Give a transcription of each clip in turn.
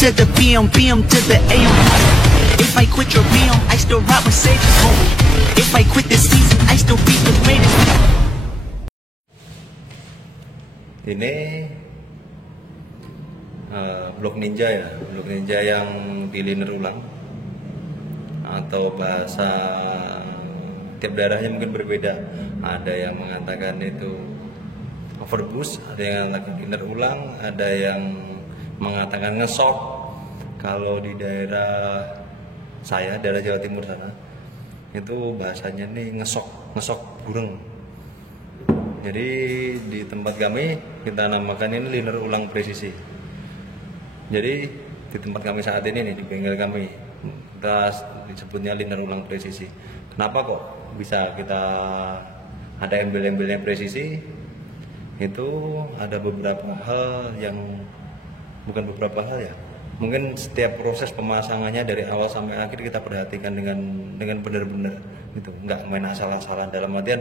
to the BM, BM to the AM. If I quit your BM, I still ride with Sage. If I quit this season, I still be the greatest. Ini blok ninja ya, blok ninja yang di liner ulang atau bahasa tiap daerahnya mungkin berbeda. Ada yang mengatakan itu overboost, ada yang mengatakan liner ulang, ada yang mengatakan ngesok. Kalau di daerah saya, daerah Jawa Timur sana, itu bahasanya nih ngesok burung. Jadi di tempat kami kita namakan ini liner ulang presisi. Jadi di tempat kami saat ini nih, di bengkel kami, kita disebutnya liner ulang presisi. Kenapa kok bisa kita ada embel-embelnya presisi? Itu ada beberapa hal yang bukan beberapa hal ya. Mungkin setiap proses pemasangannya dari awal sampai akhir kita perhatikan dengan benar-benar gitu, nggak main asal-asalan dalam artian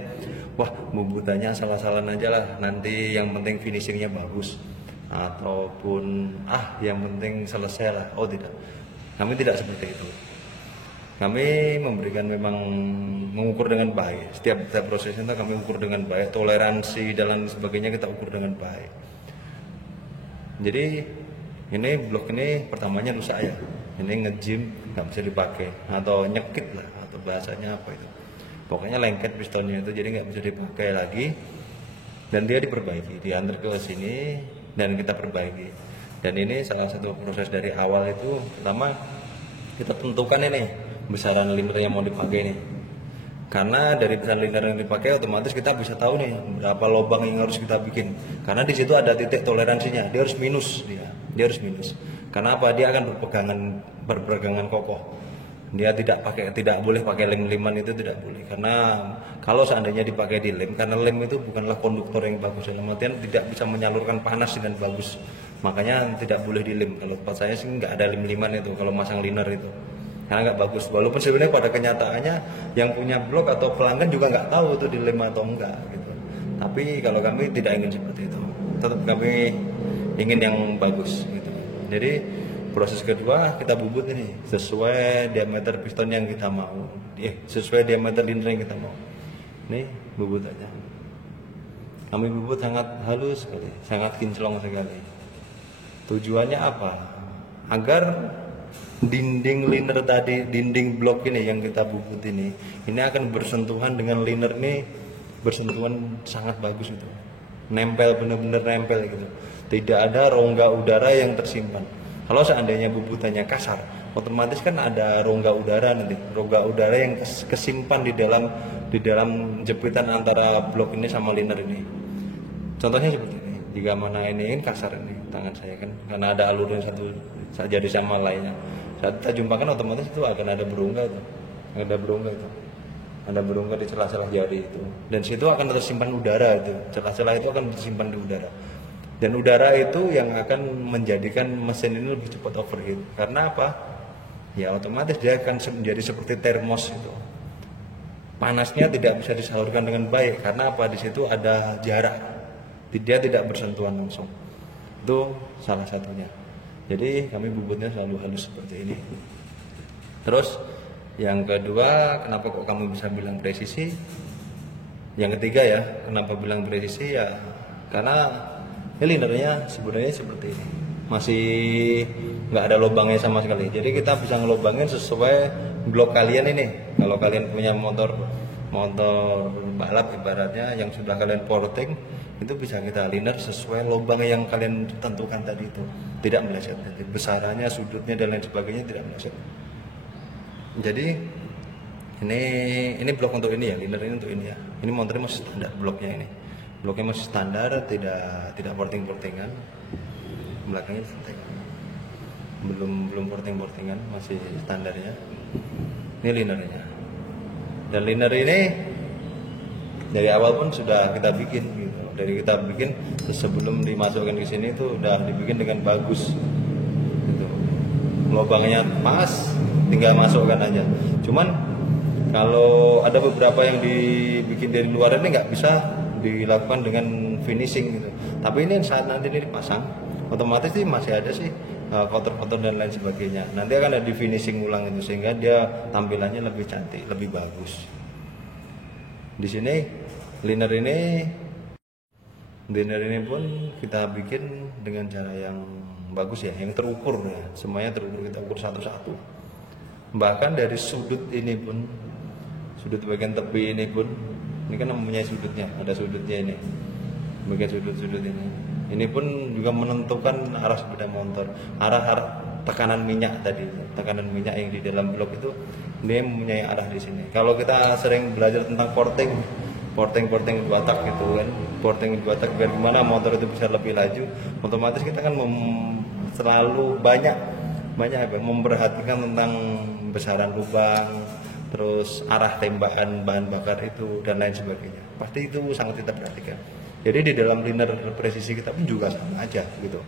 wah bubutannya asal-asalan aja lah, nanti yang penting finishingnya bagus ataupun yang penting selesai lah. Oh tidak, kami tidak seperti itu. Kami memberikan memang mengukur dengan baik setiap prosesnya, kami ukur dengan baik, toleransi dan sebagainya kita ukur dengan baik. Jadi ini blok ini pertamanya rusak ya, ini nge-gym nggak bisa dipakai atau nyekit lah atau bahasanya apa itu, pokoknya lengket pistonnya itu, jadi nggak bisa dipakai lagi dan dia diperbaiki, diantar ke sini dan kita perbaiki. Dan ini salah satu proses dari awal itu, pertama kita tentukan ini besaran liner yang mau dipakai nih, karena dari besaran liner yang dipakai otomatis kita bisa tahu nih berapa lubang yang harus kita bikin, karena di situ ada titik toleransinya, dia harus minus, dia harus minus. Karena apa? Dia akan berpegangan kokoh. Dia tidak boleh pakai lem-leman, itu tidak boleh. Karena kalau seandainya dipakai di lem, karena lem itu bukanlah konduktor yang bagus, dalam artian tidak bisa menyalurkan panas dengan bagus. Makanya tidak boleh di lem. Kalau tempat saya sih nggak ada lem-leman itu kalau masang liner itu, karena nggak bagus. Walaupun sebenarnya pada kenyataannya yang punya blok atau pelanggan juga nggak tahu itu di lem atau enggak gitu. Tapi kalau kami tidak ingin seperti itu, tetap kami ingin yang bagus gitu. Jadi proses kedua kita bubut ini sesuai diameter piston yang kita mau, sesuai diameter liner yang kita mau. Ini bubutannya. Kami bubut sangat halus sekali, sangat kinclong sekali. Tujuannya apa? Agar dinding liner tadi, dinding blok ini yang kita bubut ini akan bersentuhan dengan liner ini, bersentuhan sangat bagus itu. Nempel, benar-benar nempel gitu. Tidak ada rongga udara yang tersimpan. Kalau seandainya bubutannya kasar, otomatis kan ada rongga udara nanti, rongga udara yang kesimpan di dalam jepitan antara blok ini sama liner ini. Contohnya seperti ini. Jika mana ini kasar ini tangan saya kan, karena ada alurnya satu jadi sama lainnya. Saat kita jumpakan otomatis itu akan ada berongga itu, ada berongga di celah-celah jari itu, dan situ akan tersimpan udara itu, celah-celah itu akan tersimpan di udara. Dan udara itu yang akan menjadikan mesin ini lebih cepat overheat. Karena apa? Ya otomatis dia akan menjadi seperti termos itu. Panasnya tidak bisa disalurkan dengan baik. Karena apa? Di situ ada jarak. Dia tidak bersentuhan langsung. Itu salah satunya. Jadi kami bubutnya selalu halus seperti ini. Terus yang kedua, kenapa kok kamu bisa bilang presisi? Yang ketiga ya, kenapa bilang presisi ya? Karena ini linernya sebenarnya seperti ini, masih nggak ada lubangnya sama sekali. Jadi kita bisa ngelubangin sesuai blok kalian ini. Kalau kalian punya motor balap ibaratnya yang sudah kalian porting, itu bisa kita liner sesuai lubang yang kalian tentukan tadi itu, tidak meleset. Jadi besarannya, sudutnya dan lain sebagainya tidak meleset. Jadi ini blok untuk ini ya, liner ini untuk ini ya. Ini motornya masih standar bloknya ini. Bloknya masih standar, tidak porting-portingan. Belakangnya belum porting-portingan, masih standar ya. Ini linernya. Dan liner ini dari awal pun sudah kita bikin gitu. Dari kita bikin sebelum dimasukkan ke sini itu udah dibikin dengan bagus. Gitu. Lubangnya pas, tinggal masukkan aja. Cuman kalau ada beberapa yang dibikin dari luar ini nggak bisa dilakukan dengan finishing gitu. Tapi ini saat nanti ini dipasang, otomatis sih masih ada sih kotor-kotor dan lain sebagainya. Nanti akan ada di finishing ulang itu sehingga dia tampilannya lebih cantik, lebih bagus. Di sini liner ini pun kita bikin dengan cara yang bagus ya, yang terukur ya. Semuanya terukur, kita ukur satu-satu. Bahkan dari sudut ini pun, sudut bagian tepi ini pun, ini kan mempunyai sudutnya, ada sudutnya ini, bagian sudut-sudut ini. Ini pun juga menentukan arah sepeda motor, arah tekanan minyak tadi, tekanan minyak yang di dalam blok itu dia mempunyai arah di sini. Kalau kita sering belajar tentang porting dua tak gitu kan, porting dua tak biar gimana motor itu bisa lebih laju, otomatis kita kan selalu banyak memperhatikan tentang besaran lubang, terus arah tembakan bahan bakar itu dan lain sebagainya. Pasti itu sangat kita perhatikan. Jadi di dalam liner presisi kita pun juga sama aja gitu.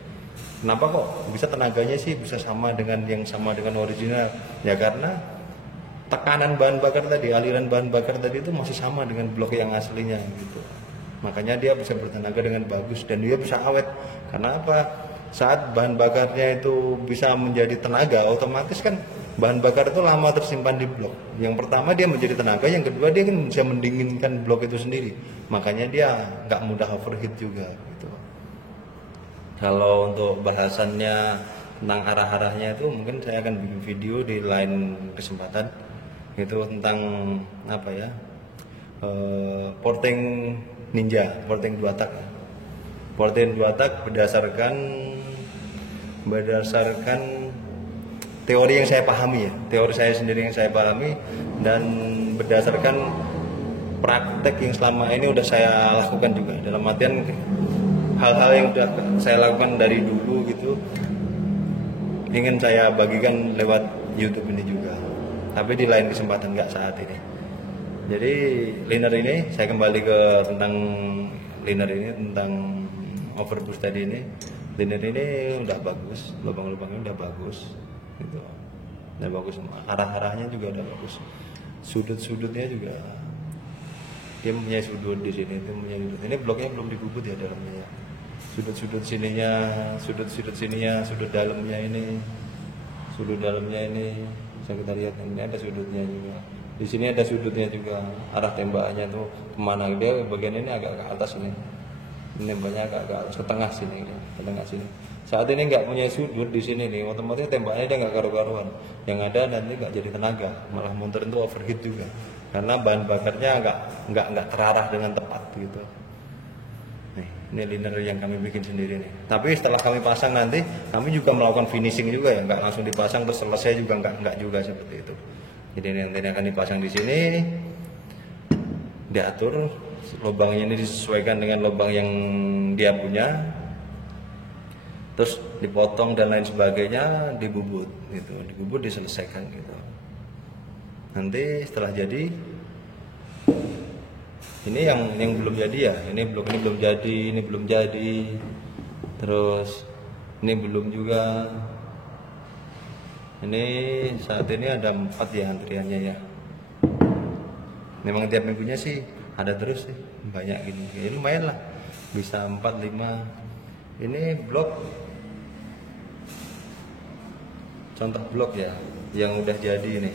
Kenapa kok bisa tenaganya sih bisa sama dengan original? Ya karena tekanan bahan bakar tadi, aliran bahan bakar tadi itu masih sama dengan blok yang aslinya gitu. Makanya dia bisa bertenaga dengan bagus dan dia bisa awet. Karena apa? Saat bahan bakarnya itu bisa menjadi tenaga, otomatis kan bahan bakar itu lama tersimpan di blok. Yang pertama dia menjadi tenaga, yang kedua dia kan bisa mendinginkan blok itu sendiri. Makanya dia nggak mudah overheat juga gitu. Kalau untuk bahasannya tentang arah-arahnya itu mungkin saya akan bikin video di lain kesempatan. Itu tentang apa ya? Porting Ninja, porting 2 tak. Porting 2 tak berdasarkan teori yang saya pahami ya, teori saya sendiri yang saya pahami dan berdasarkan praktek yang selama ini udah saya lakukan juga, dalam artian hal-hal yang udah saya lakukan dari dulu gitu ingin saya bagikan lewat YouTube ini juga, tapi di lain kesempatan, nggak saat ini. Jadi liner ini saya kembali ke tentang liner ini, tentang overboost tadi ini. Liner ini udah bagus, lubang-lubangnya udah bagus gitu. Udah bagus, arah-arahnya juga udah bagus. Sudut-sudutnya juga dia mempunyai sudut di sini, itu mempunyai sudut. Ini bloknya belum digubut ya dalamnya ya. Sudut-sudut sininya, sudut-sudut sininya, sudut dalamnya ini bisa kita lihat, ini ada sudutnya juga. Di sini ada sudutnya juga, arah tembakannya tuh kemana, dia bagian ini agak ke atas ini. Ini banyak agak ke tengah sini, ke tengah sini. Saat ini nggak punya sudut di sini nih, otomatis tembaknya dia nggak karu-karuan. Yang ada nanti nggak jadi tenaga, malah motor itu overheat juga, karena bahan bakarnya nggak terarah dengan tepat gitu. Nih, ini liner yang kami bikin sendiri nih. Tapi setelah kami pasang nanti, kami juga melakukan finishing juga ya, nggak langsung dipasang terus selesai juga nggak juga seperti itu. Jadi nanti akan dipasang di sini, diatur. Lubangnya ini disesuaikan dengan lubang yang dia punya, terus dipotong dan lain sebagainya, dibubut gitu, dibubut diselesaikan gitu. Nanti setelah jadi, ini yang belum jadi ya, ini blok ini belum jadi, terus ini belum juga. Ini saat ini ada 4 ya antriannya ya. Memang tiap minggunya sih ada terus sih, banyak gini. Ya, lumayan lah, bisa 4, 5. Ini blok, contoh blok ya, yang udah jadi ini.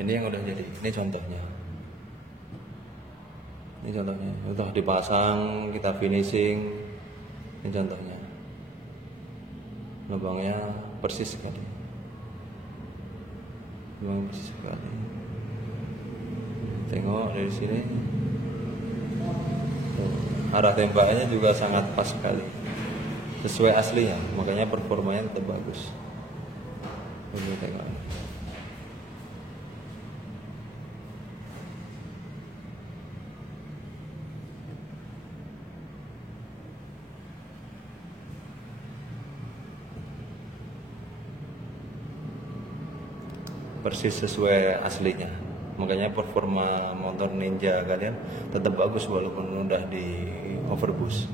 Ini yang udah jadi, ini contohnya. Ini contohnya, udah dipasang, kita finishing. Ini contohnya. Lubangnya persis sekali. Lubang persis sekali. Tengok dari sini. Arah tembakannya juga sangat pas sekali. Sesuai aslinya, makanya performanya tetap bagus. Ini tengok. Persis sesuai aslinya, makanya performa motor Ninja kalian tetap bagus walaupun udah di overboost.